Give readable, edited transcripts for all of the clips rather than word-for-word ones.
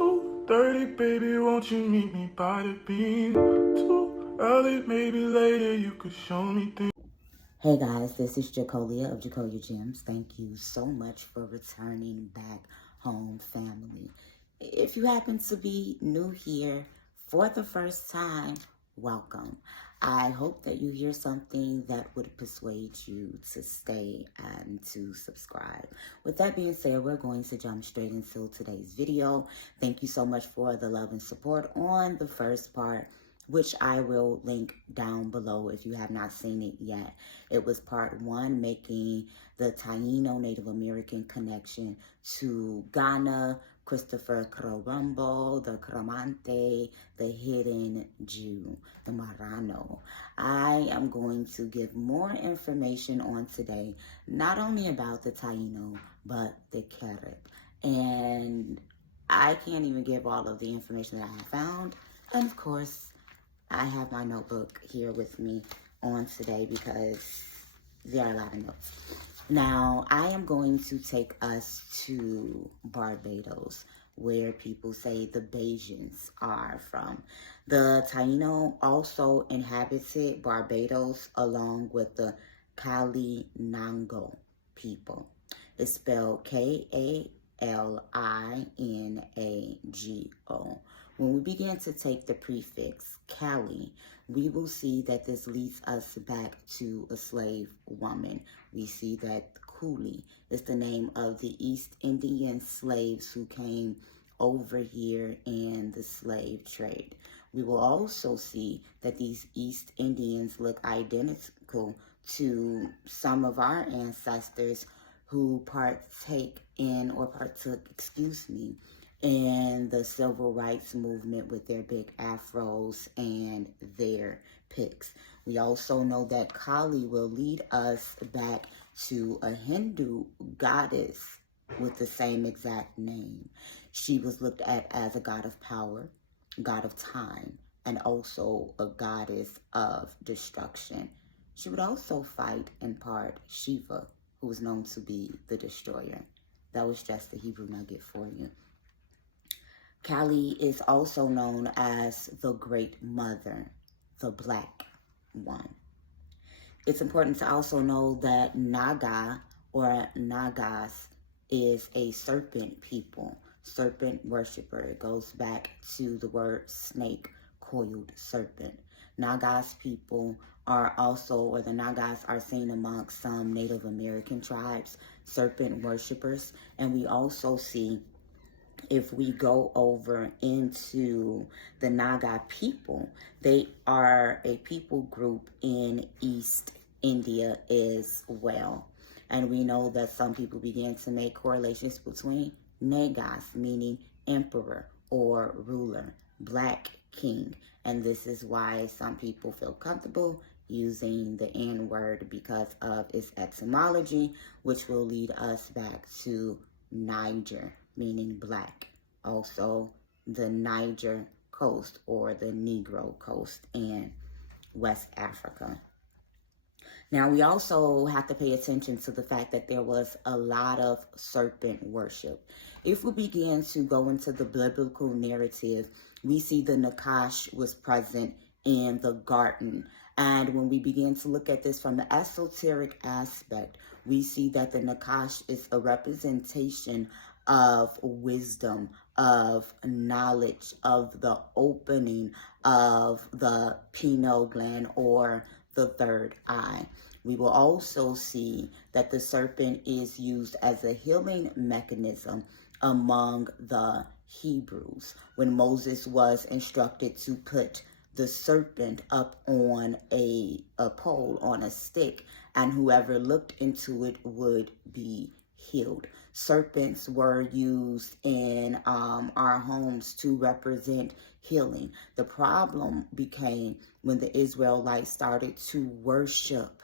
2:30, baby, won't you meet me by the beam? Too early, maybe later, you could show me things. Hey guys, this is Jacolia of Jacolia Gems. Thank you so much for returning back home, family. If you happen to be new here for the first time, welcome. I hope that you hear something that would persuade you to stay and to subscribe. With that being said, we're going to jump straight into today's video. Thank you so much for the love and support on the first part, which I will link down below if you have not seen it yet. It was part 1, making the Taino Native American connection to Ghana, Christopher Colombo, the Cramante, the Hidden Jew, the Marano. I am going to give more information on today, not only about the Taino, but the Carib. And I can't even give all of the information that I have found. And of course, I have my notebook here with me on today because there are a lot of notes. Now, I am going to take us to Barbados, where people say the Bajans are from. The Taino also inhabited Barbados along with the Kalinago people. It's spelled Kalinago. When we begin to take the prefix Kali, we will see that this leads us back to a slave woman. We see that Coolie is the name of the East Indian slaves who came over here in the slave trade. We will also see that these East Indians look identical to some of our ancestors who partook in the civil rights movement with their big afros and their picks. We also know that Kali will lead us back to a Hindu goddess with the same exact name. She was looked at as a god of power, god of time, and also a goddess of destruction. She would also fight in part Shiva, who was known to be the destroyer. That was just the Hebrew nugget for you. Kali is also known as the Great Mother, the Black One. It's important to also know that Naga or Nagas is a serpent people, serpent worshiper. It goes back to the word snake, coiled serpent. Nagas people are also, or the Nagas are seen amongst some Native American tribes, serpent worshipers. And we also see, if we go over into the Naga people, they are a people group in East India as well. And we know that some people began to make correlations between Nagas, meaning emperor or ruler, black king. And this is why some people feel comfortable using the N-word because of its etymology, which will lead us back to Niger, meaning black. Also, the Niger coast or the Negro coast in West Africa. Now, we also have to pay attention to the fact that there was a lot of serpent worship. If we begin to go into the biblical narrative, we see the Nakash was present in the garden. And when we begin to look at this from the esoteric aspect, we see that the Nakash is a representation of wisdom, of knowledge, of the opening of the pineal gland or the third eye. We will also see that the serpent is used as a healing mechanism among the Hebrews. When Moses was instructed to put the serpent up on a pole, on a stick, and whoever looked into it would be healed. Serpents were used in our homes to represent healing. The problem became when the Israelites started to worship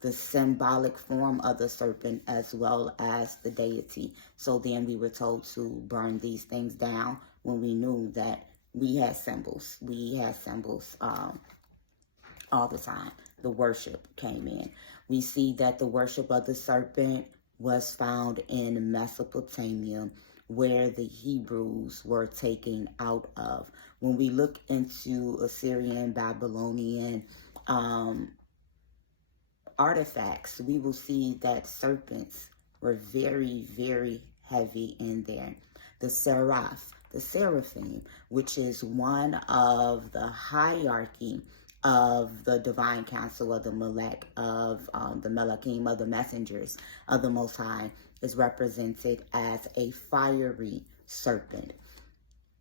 the symbolic form of the serpent as well as the deity. So then we were told to burn these things down when we knew that we had symbols. We had symbols all the time. The worship came in. We see that the worship of the serpent was found in Mesopotamia, where the Hebrews were taken out of. When we look into Assyrian, Babylonian artifacts, we will see that serpents were very, very heavy in there. The seraph, the seraphim, which is one of the hierarchy of the divine council of the Melech, of the Melachim, of the messengers of the Most High, is represented as a fiery serpent.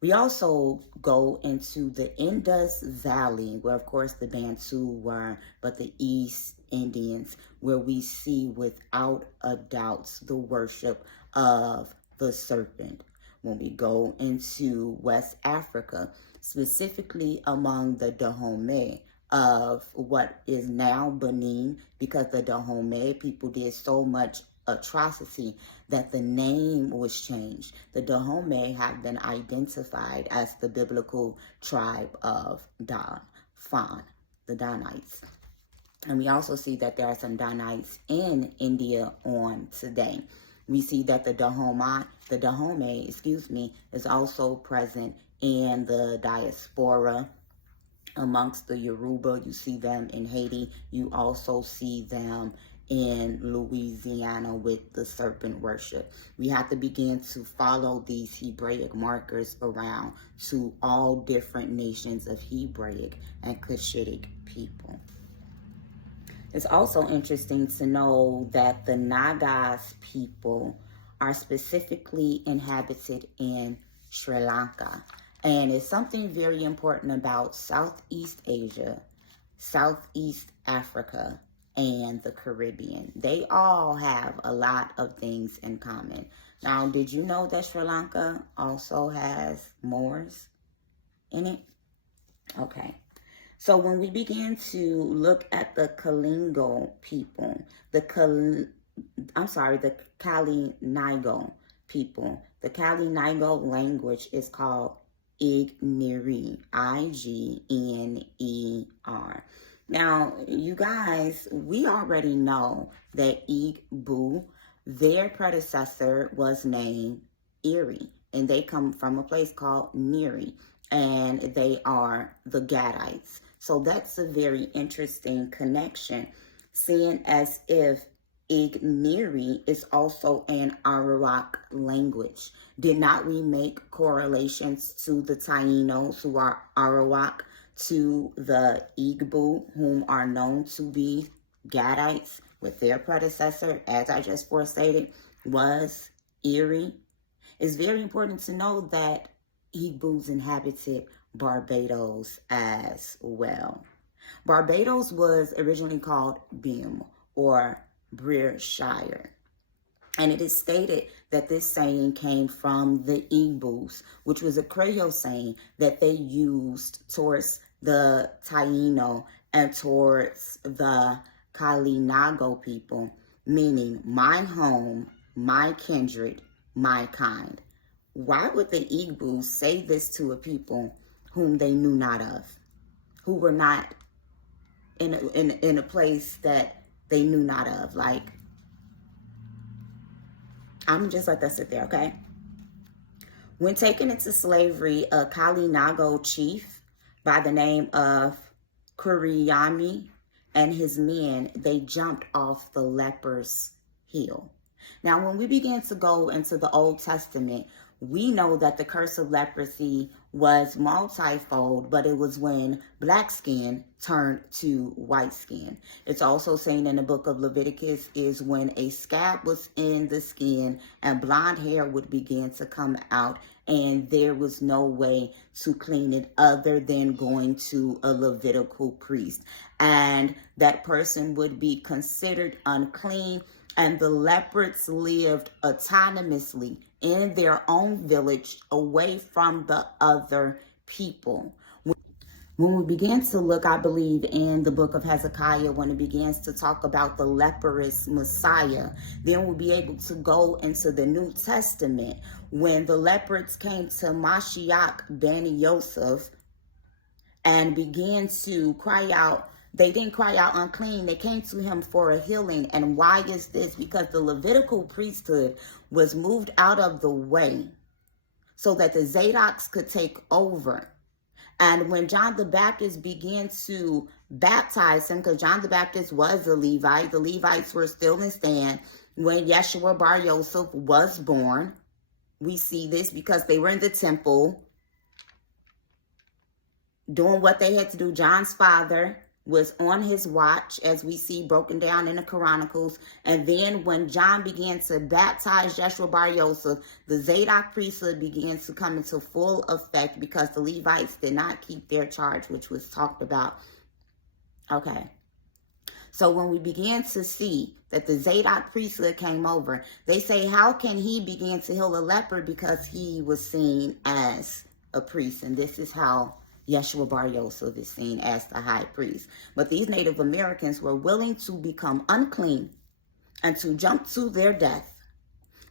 We also go into the Indus Valley, where of course the Bantu were, but the East Indians, where we see without a doubt the worship of the serpent. When we go into West Africa, specifically among the Dahomey of what is now Benin, because the Dahomey people did so much atrocity that the name was changed. The Dahomey have been identified as the biblical tribe of Dan, the Danites. And we also see that there are some Danites in India on today. We see that the Dahomey, is also present in the Diaspora amongst the Yoruba. You see them in Haiti. You also see them in Louisiana with the serpent worship. We have to begin to follow these Hebraic markers around to all different nations of Hebraic and Cushitic people. It's also interesting to know that the Nagas people are specifically inhabited in Sri Lanka. And it's something very important about Southeast Asia, Southeast Africa, and the Caribbean. They all have a lot of things in common. Now, did you know that Sri Lanka also has Moors in it? Okay. So when we begin to look at the Kalinago people, the Kalinago people, the Kalinago language is called Igner, I-G-N-E-R. Now, you guys, we already know that Igbo, their predecessor was named Eri, and they come from a place called Neri, and they are the Gadites. So that's a very interesting connection, seeing as if Igneri is also an Arawak language. Did not we make correlations to the Tainos, who are Arawak, to the Igbo, whom are known to be Gadites, with their predecessor, as I just forestated, was Eri? It's very important to know that Igbos inhabited Barbados as well. Barbados was originally called Bim, or Brershire. And it is stated that this saying came from the Igbos, which was a Creole saying that they used towards the Taino and towards the Kalinago people, meaning my home, my kindred, my kind. Why would the Igbos say this to a people whom they knew not of, who were not in a place that they knew not of? Like, I'm just let that sit there, okay? When taken into slavery, a Kalinago chief by the name of Kuriami and his men, they jumped off the leper's hill. Now, when we begin to go into the Old Testament, we know that the curse of leprosy was multifold, but it was when black skin turned to white skin. It's also saying in the book of Leviticus is when a scab was in the skin and blonde hair would begin to come out, and there was no way to clean it other than going to a Levitical priest. And that person would be considered unclean, and the leopards lived autonomously in their own village away from the other people. When we begin to look, I believe, in the book of Hezekiah, when it begins to talk about the leprous Messiah, then we'll be able to go into the New Testament when the leopards came to Mashiach ben Yosef and began to cry out They didn't cry out unclean. They came to him for a healing. And why is this? Because the Levitical priesthood was moved out of the way so that the Zadoks could take over. And when John the Baptist began to baptize him, because John the Baptist was a Levite, the Levites were still in stand when Yeshua Bar Yosef was born. We see this because they were in the temple doing what they had to do. John's father was on his watch, as we see broken down in the Chronicles. And then when John began to baptize Yeshua Bar Yosef, the Zadok priesthood began to come into full effect because the Levites did not keep their charge, which was talked about. Okay. So when we began to see that the Zadok priesthood came over, they say, how can he begin to heal a leper? Because he was seen as a priest. And this is how Yeshua Bar Yosef is seen as the high priest. But these Native Americans were willing to become unclean and to jump to their death,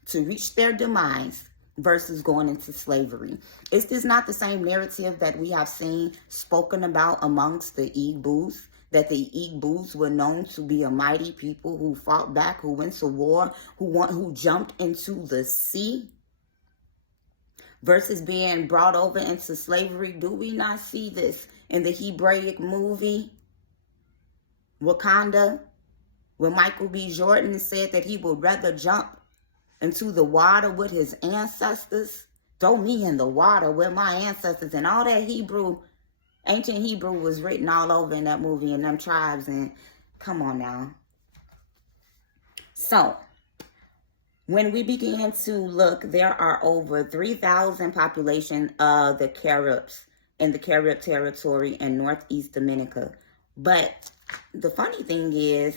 to reach their demise, versus going into slavery. Is this not the same narrative that we have seen spoken about amongst the Igbos? That the Igbos were known to be a mighty people who fought back, who went to war, who jumped into the sea, versus being brought over into slavery. Do we not see this in the Hebraic movie Wakanda, where Michael B. Jordan said that he would rather jump into the water with his ancestors, throw me in the water with my ancestors, and all that Hebrew, ancient Hebrew was written all over in that movie and them tribes. And come on now. So when we begin to look, there are over 3,000 population of the Caribs in the Carib territory in Northeast Dominica. But the funny thing is,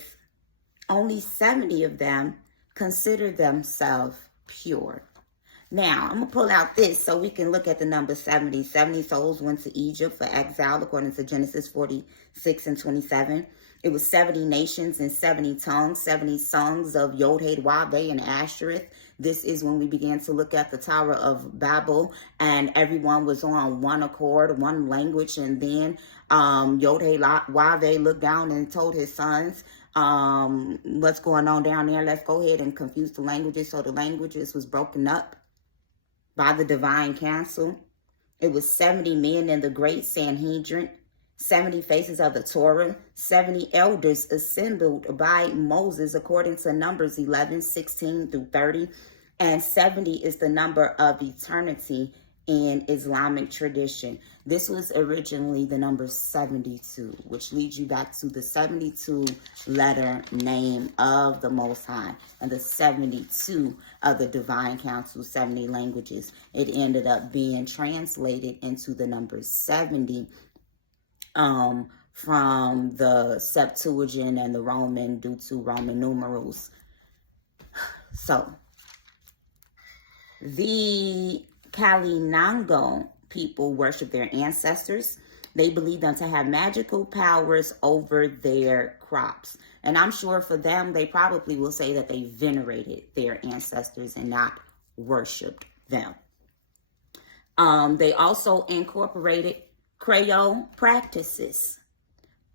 only 70 of them consider themselves pure. Now, I'm going to pull out this so we can look at the number 70. 70 souls went to Egypt for exile, according to Genesis 46 and 27. It was 70 nations and 70 tongues, 70 songs of Yod, Hey, Wah-Veh, and Ashereth. This is when we began to look at the Tower of Babel, and everyone was on one accord, one language. And then Yod, Hey, Wah-Veh looked down and told his sons, what's going on down there? Let's go ahead and confuse the languages. So the languages was broken up by the divine council. It was 70 men in the great Sanhedrin, 70 faces of the Torah, 70 elders assembled by Moses, according to Numbers 11, 16 through 30. And 70 is the number of eternity in Islamic tradition. This was originally the number 72, which leads you back to the 72 letter name of the Most High and the 72 of the divine council, 70 languages. It ended up being translated into the number 70 from the Septuagint and the Roman, due to Roman numerals. So the Kalinago people worship their ancestors. They believe them to have magical powers over their crops. And I'm sure for them, they probably will say that they venerated their ancestors and not worshiped them. They also incorporated Creole practices.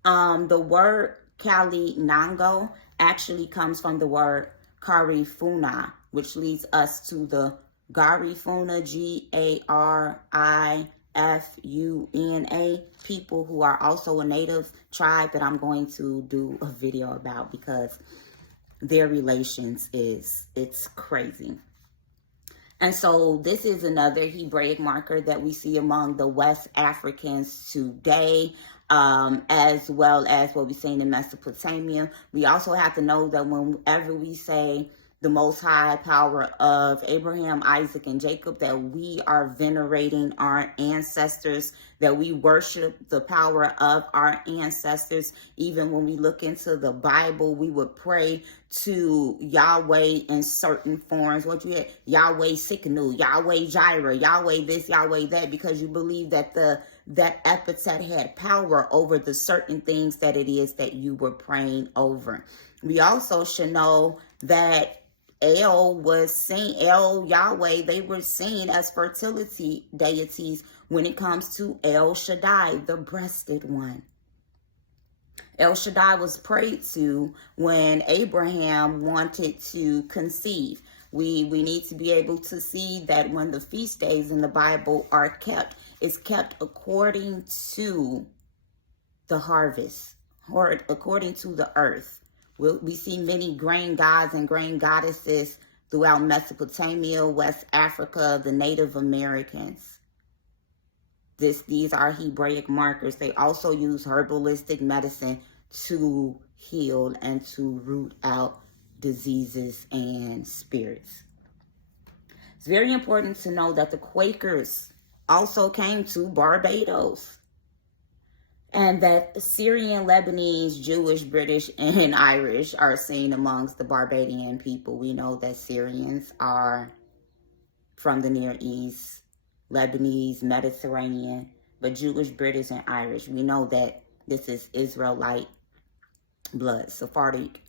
The word Kalinago actually comes from the word Garifuna, which leads us to the Garifuna, Garifuna, people who are also a native tribe that I'm going to do a video about because their relations it's crazy. And so this is another Hebraic marker that we see among the West Africans today, as well as what we've seen in Mesopotamia. We also have to know that whenever we say the Most High power of Abraham, Isaac, and Jacob, that we are venerating our ancestors, that we worship the power of our ancestors. Even when we look into the Bible, we would pray to Yahweh in certain forms. What you had, Yahweh Sikkenu, Yahweh Jireh, Yahweh this, Yahweh that, because you believe that that epithet had power over the certain things that it is that you were praying over. We also should know that El was seen, El Yahweh, they were seen as fertility deities when it comes to El Shaddai, the breasted one. El Shaddai was prayed to when Abraham wanted to conceive. We need to be able to see that when the feast days in the Bible are kept, it's kept according to the harvest, or according to the earth. We see many grain gods and grain goddesses throughout Mesopotamia, West Africa, the Native Americans. These are Hebraic markers. They also use herbalistic medicine to heal and to root out diseases and spirits. It's very important to know that the Quakers also came to Barbados, and that Syrian, Lebanese, Jewish, British, and Irish are seen amongst the Barbadian people. We know that Syrians are from the Near East, Lebanese, Mediterranean, but Jewish, British, and Irish. We know that this is Israelite blood, Sephardic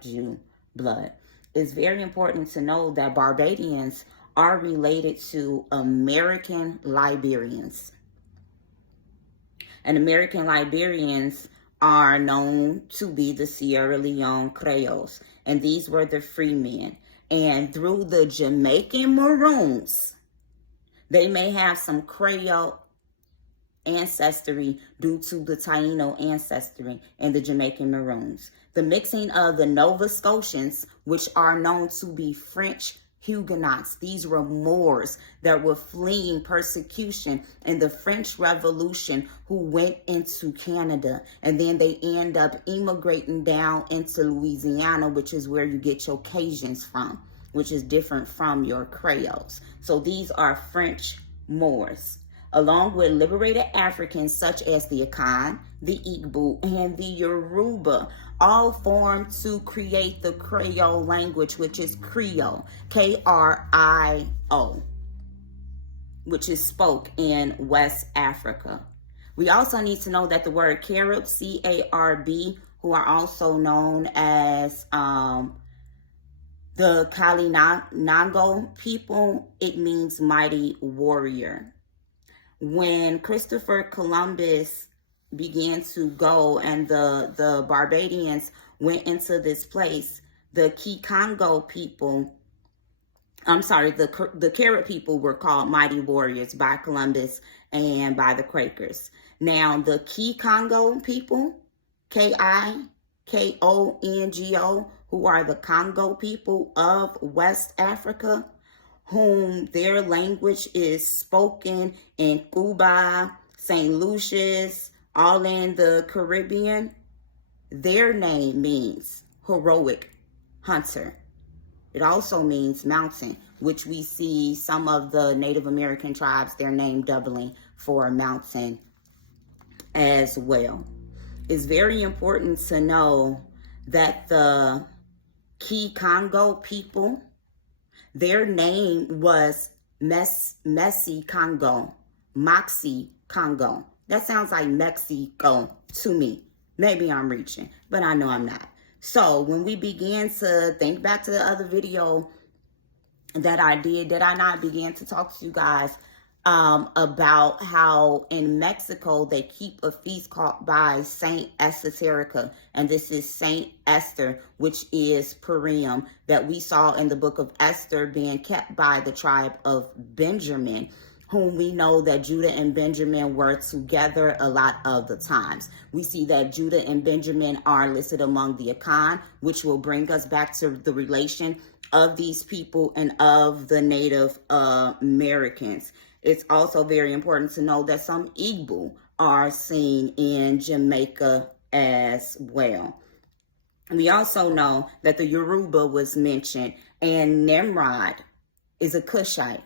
Jew blood. It's very important to know that Barbadians are related to American Liberians. And American Liberians are known to be the Sierra Leone Creoles. And these were the free men. And through the Jamaican Maroons, they may have some Creole ancestry due to the Taino ancestry and the Jamaican Maroons. The mixing of the Nova Scotians, which are known to be French Huguenots. These were Moors that were fleeing persecution in the French Revolution, who went into Canada, and then they end up immigrating down into Louisiana, which is where you get your Cajuns from, which is different from your Creoles. So these are French Moors, along with liberated Africans such as the Akan, the Igbo, and the Yoruba, all formed to create the Creole language, which is Creole, K-R-I-O, which is spoke in West Africa. We also need to know that the word Carib, C-A-R-B, who are also known as the Kalinago People, it means mighty warrior. When Christopher Columbus began to go and the Barbadians went into this place, the Congo people, the Carib people were called mighty warriors by Columbus and by the Quakers. Now, the Congo people, K-I-K-O-N-G-O, who are the Congo people of West Africa, whom their language is spoken in Cuba, St. Lucius, all in the Caribbean. Their name means heroic hunter. It also means mountain, which we see some of the Native American tribes, their name doubling for mountain as well. It's very important to know that the Congo people, their name was Messi Congo, Moxie Congo. That sounds like Mexico to me. Maybe I'm reaching, but I know I'm not. So when we began to think back to the other video that I not begin to talk to you guys about how in Mexico they keep a feast called by Saint Esoterica, and this is Saint Esther, which is Purim, that we saw in the book of Esther being kept by the tribe of Benjamin, whom we know that Judah and Benjamin were together a lot of the times. We see that Judah and Benjamin are listed among the Akan, which will bring us back to the relation of these people and of the Native Americans. It's also very important to know that some Igbo are seen in Jamaica as well. We also know that the Yoruba was mentioned, and Nimrod is a Cushite.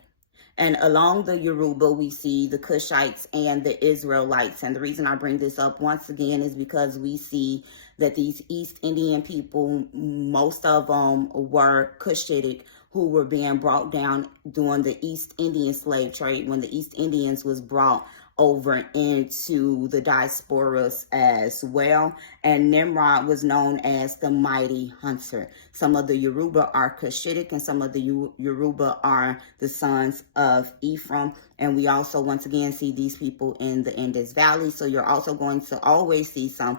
And along the Yoruba, we see the Cushites and the Israelites. And the reason I bring this up once again is because we see that these East Indian people, most of them were Cushitic, who were being brought down during the East Indian slave trade, when the East Indians was brought over into the diasporas as well. And Nimrod was known as the mighty hunter. Some of the Yoruba are Cushitic, and some of the Yoruba are the sons of Ephraim. And we also, once again, see these people in the Indus Valley. So you're also going to always see some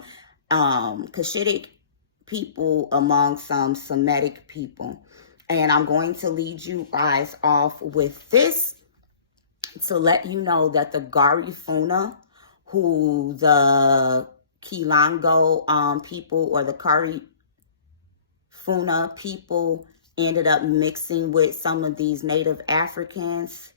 Cushitic people among some Semitic people. And I'm going to lead you guys off with this to let you know that the Garifuna, who the Kalinago people or the Garifuna people ended up mixing with some of these native Africans,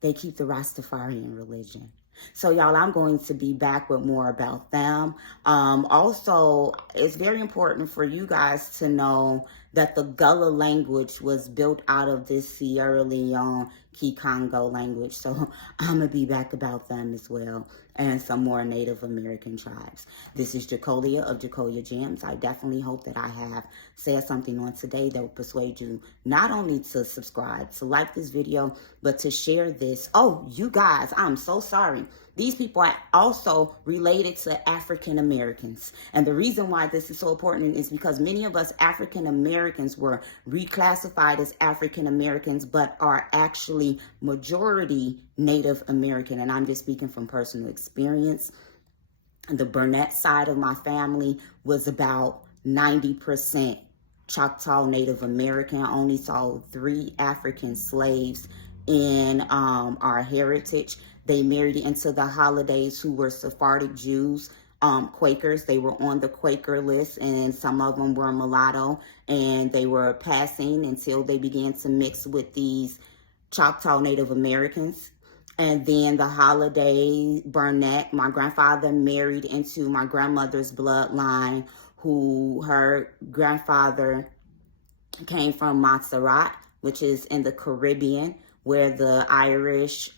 they keep the Rastafarian religion. So y'all, I'm going to be back with more about them. Also, it's very important for you guys to know that the Gullah language was built out of this Sierra Leone Kikongo language. So I'm going to be back about them as well, and some more Native American tribes. This is Jacolia of Jacolia Gems. I definitely hope that I have said something on today that will persuade you not only to subscribe, to like this video, but to share this. Oh, you guys, I'm so sorry. These people are also related to African Americans. And the reason why this is so important is because many of us African Americans were reclassified as African Americans, but are actually majority Native American. And I'm just speaking from personal experience. The Burnett side of my family was about 90% Choctaw Native American. I only saw 3 African slaves in our heritage. They married into the holidays who were Sephardic Jews, Quakers. They were on the Quaker list, and some of them were mulatto, and they were passing until they began to mix with these Choctaw Native Americans. And then the holiday Burnett, my grandfather married into my grandmother's bloodline, who her grandfather came from Montserrat, which is in the Caribbean, where the Irish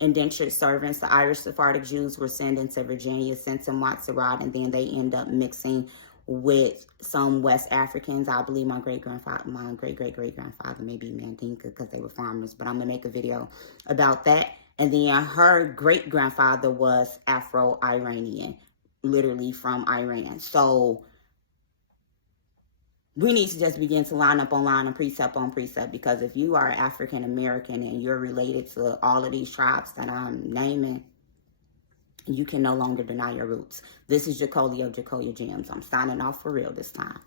indentured servants, the Irish Sephardic Jews, were sent into Virginia, sent to Montserrat, and then they end up mixing with some West Africans. I believe my great-grandfather, my great-great-great-grandfather may be Mandinka, because they were farmers, but I'm going to make a video about that. And then her great-grandfather was Afro-Iranian, literally from Iran. So we need to just begin to line up on line and precept on precept, because if you are African American and you're related to all of these tribes that I'm naming, you can no longer deny your roots. This is Jacolia of Jacolia Gems. I'm signing off for real this time.